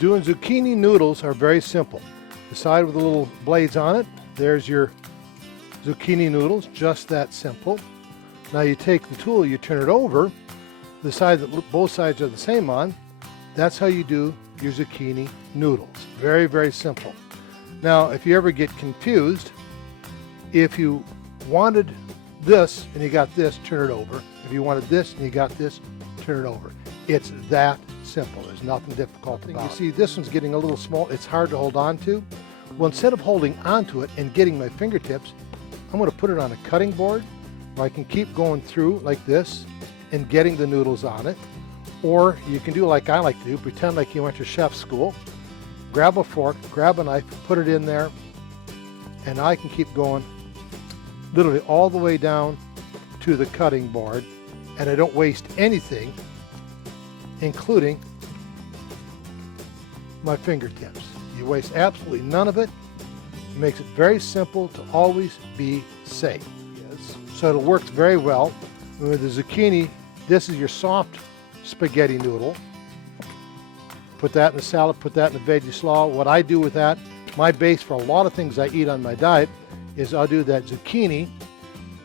Doing zucchini noodles are very simple. The side with the little blades on it, there's your zucchini noodles, just that simple. Now you take the tool, you turn it over, the side that both sides are the same on, that's how you do your zucchini noodles. Very, very simple. Now, if you ever get confused, if you wanted this and you got this, turn it over. If you wanted this and you got this, turn it over. It's that simple. There's nothing difficult about it. You see, this one's getting a little small. It's hard to hold on to. Well, instead of holding onto it and getting my fingertips, I'm going to put it on a cutting board where I can keep going through like this and getting the noodles on it. Or you can do like I like to do, pretend like you went to chef school, grab a fork, grab a knife, put it in there, and I can keep going literally all the way down to the cutting board, and I don't waste anything, including my fingertips. You waste absolutely none of it. It makes it very simple to always be safe. Yes. So it works very well. With the zucchini, this is your soft spaghetti noodle. Put that in the salad, put that in the veggie slaw. What I do with that, my base for a lot of things I eat on my diet, is I'll do that zucchini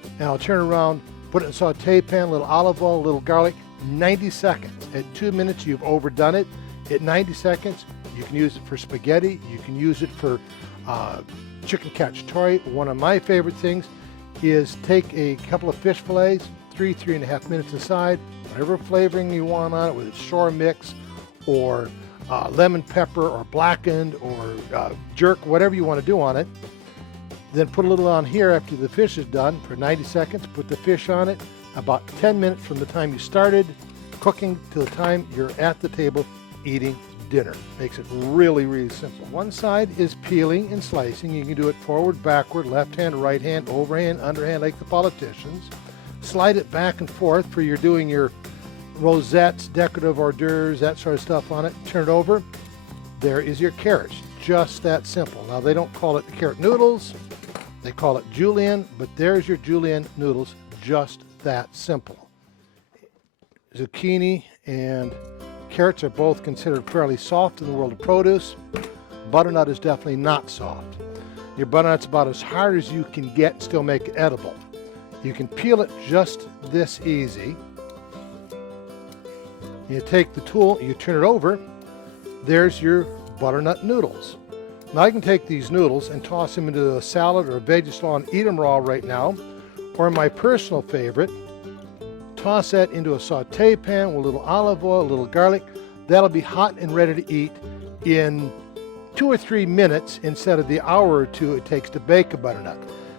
and I'll turn around, put it in a saute pan, a little olive oil, a little garlic, 90 seconds. At 2 minutes, you've overdone it. At 90 seconds, you can use it for spaghetti. You can use it for chicken cacciatore. One of my favorite things is take a couple of fish fillets, 3.5 minutes aside, whatever flavoring you want on it, whether it's shore mix or lemon pepper or blackened or jerk, whatever you want to do on it. Then put a little on here after the fish is done for 90 seconds. Put the fish on it about 10 minutes from the time you started cooking to the time you're at the table eating dinner. Makes it really, really simple. One side is peeling and slicing. You can do it forward, backward, left hand, right hand, overhand, underhand like the politicians. Slide it back and forth for you're doing your rosettes, decorative hors d'oeuvres, that sort of stuff on it. Turn it over. There is your carrots. Just that simple. Now they don't call it carrot noodles. They call it julienne, but there's your julienne noodles. Just that simple. Zucchini and carrots are both considered fairly soft in the world of produce. Butternut is definitely not soft. Your butternut's about as hard as you can get and still make it edible. You can peel it just this easy. You take the tool, you turn it over, there's your butternut noodles. Now I can take these noodles and toss them into a salad or a veggie slaw and eat them raw right now. Or my personal favorite, toss that into a saute pan with a little olive oil, a little garlic. That'll be hot and ready to eat in 2 or 3 minutes instead of the hour or two it takes to bake a butternut.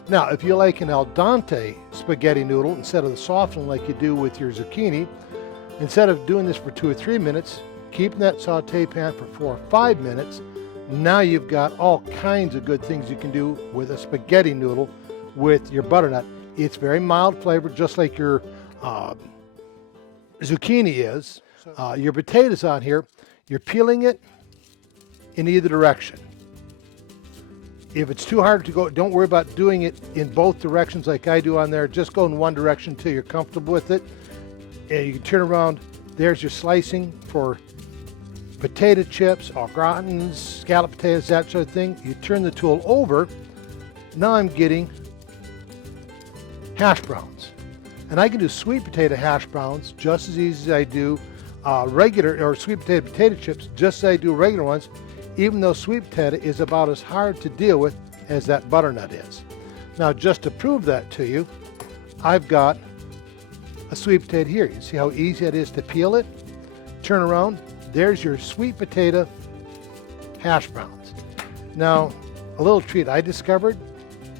Now, if you like an al dente spaghetti noodle instead of the soft one like you do with your zucchini, instead of doing this for 2 or 3 minutes, keep in that saute pan for 4 or 5 minutes. Now you've got all kinds of good things you can do with a spaghetti noodle with your butternut. It's very mild flavored, just like your zucchini is. Your potatoes on here, you're peeling it in either direction. If it's too hard to go, don't worry about doing it in both directions like I do on there. Just go in one direction until you're comfortable with it. And you can turn around. There's your slicing for potato chips, au gratins, scalloped potatoes, that sort of thing. You turn the tool over. Now I'm getting hash browns. And I can do sweet potato hash browns just as easy as I do regular or sweet potato chips, just as I do regular ones, even though sweet potato is about as hard to deal with as that butternut is. Now, just to prove that to you, I've got a sweet potato here. You see how easy it is to peel it? Turn around, there's your sweet potato hash browns. Now, a little treat I discovered,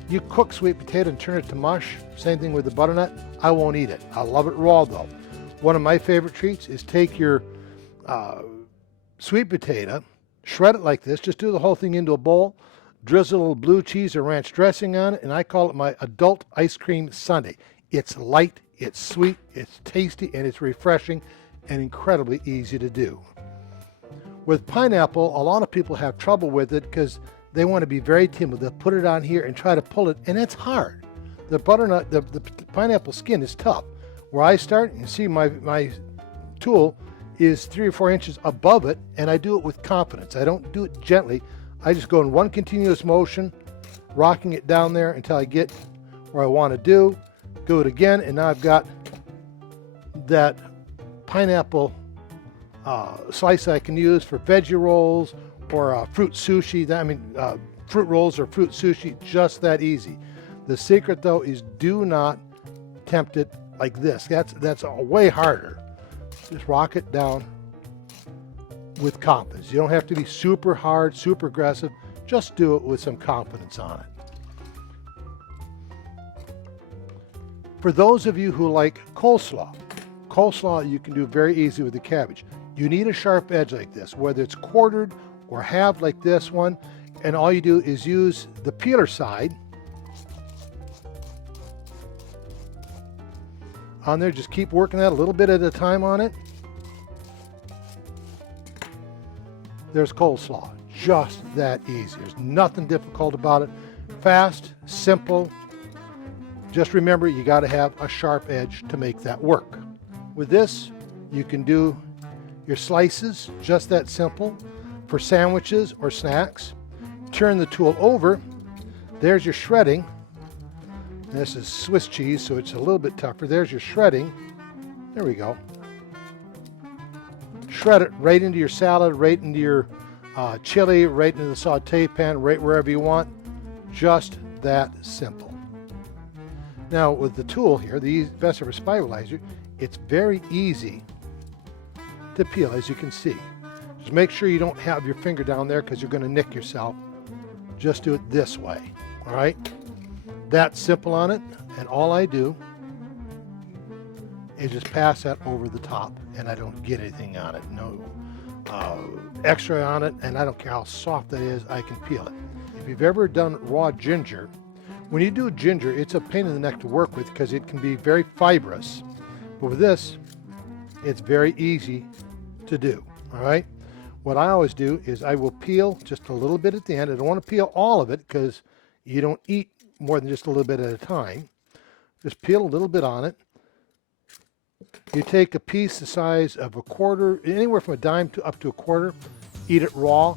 you cook sweet potato and turn it to mush, same thing with the butternut, I won't eat it. I love it raw though. One of my favorite treats is take your sweet potato, shred it like this, just do the whole thing into a bowl, drizzle a little blue cheese or ranch dressing on it, and I call it my adult ice cream sundae. It's light, it's sweet, it's tasty, and it's refreshing and incredibly easy to do. With pineapple, a lot of people have trouble with it because they want to be very timid. They'll put it on here and try to pull it, and it's hard. The butternut, the pineapple skin is tough. Where I start, you see my tool is 3 or 4 inches above it, and I do it with confidence. I don't do it gently. I just go in one continuous motion, rocking it down there until I get where I want to do it again, and now I've got that pineapple slice I can use for veggie rolls or fruit sushi. Fruit rolls or fruit sushi, just that easy. The secret though is do not tempt it like this. That's way harder. Just rock it down with confidence. You don't have to be super hard, super aggressive. Just do it with some confidence on it. For those of you who like coleslaw you can do very easy with the cabbage. You need a sharp edge like this, whether it's quartered or halved like this one, and all you do is use the peeler side on there. Just keep working that a little bit at a time on it. There's coleslaw, just that easy. There's nothing difficult about it. Fast, simple. Just remember, you got to have a sharp edge to make that work. With this, you can do your slices, just that simple, for sandwiches or snacks. Turn the tool over. There's your shredding. This is Swiss cheese, so it's a little bit tougher. There's your shredding. There we go. Shred it right into your salad, right into your chili, right into the saute pan, right wherever you want. Just that simple. Now with the tool here, the Ever Spiralizer, it's very easy to peel, as you can see. Just make sure you don't have your finger down there because you're going to nick yourself. Just do it this way, all right? That's simple on it, and all I do is just pass that over the top, and I don't get anything on it. No extra on it, and I don't care how soft that is, I can peel it. If you've ever done raw ginger, when you do ginger, it's a pain in the neck to work with because it can be very fibrous. But with this, it's very easy to do, all right? What I always do is I will peel just a little bit at the end. I don't want to peel all of it because you don't eat more than just a little bit at a time. Just peel a little bit on it. You take a piece the size of a quarter, anywhere from a dime to up to a quarter, eat it raw.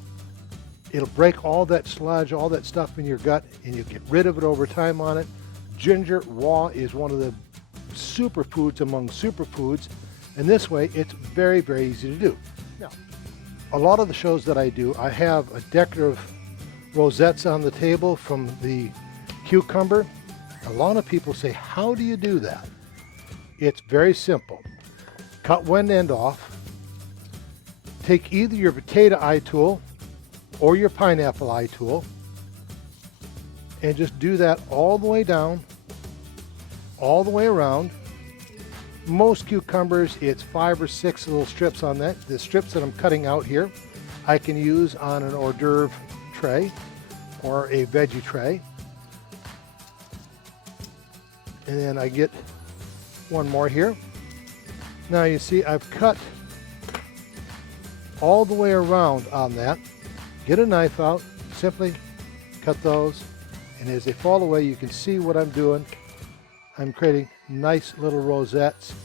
It'll break all that sludge, all that stuff in your gut, and you get rid of it over time on it. Ginger raw is one of the superfoods among superfoods, and this way it's very, very easy to do. Now, a lot of the shows that I do, I have a decorative rosettes on the table from the cucumber. A lot of people say, how do you do that? It's very simple. Cut one end off, take either your potato eye tool or your pineapple eye tool, and just do that all the way down, all the way around. Most cucumbers, it's 5 or 6 little strips on that. The strips that I'm cutting out here, I can use on an hors d'oeuvre tray or a veggie tray. And then I get one more here. Now you see I've cut all the way around on that. Get a knife out, simply cut those, and as they fall away, you can see what I'm doing. I'm creating nice little rosettes.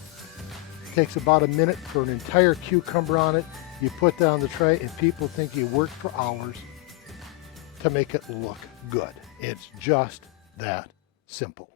It takes about a minute for an entire cucumber on it. You put that on the tray, and people think you worked for hours to make it look good. It's just that simple.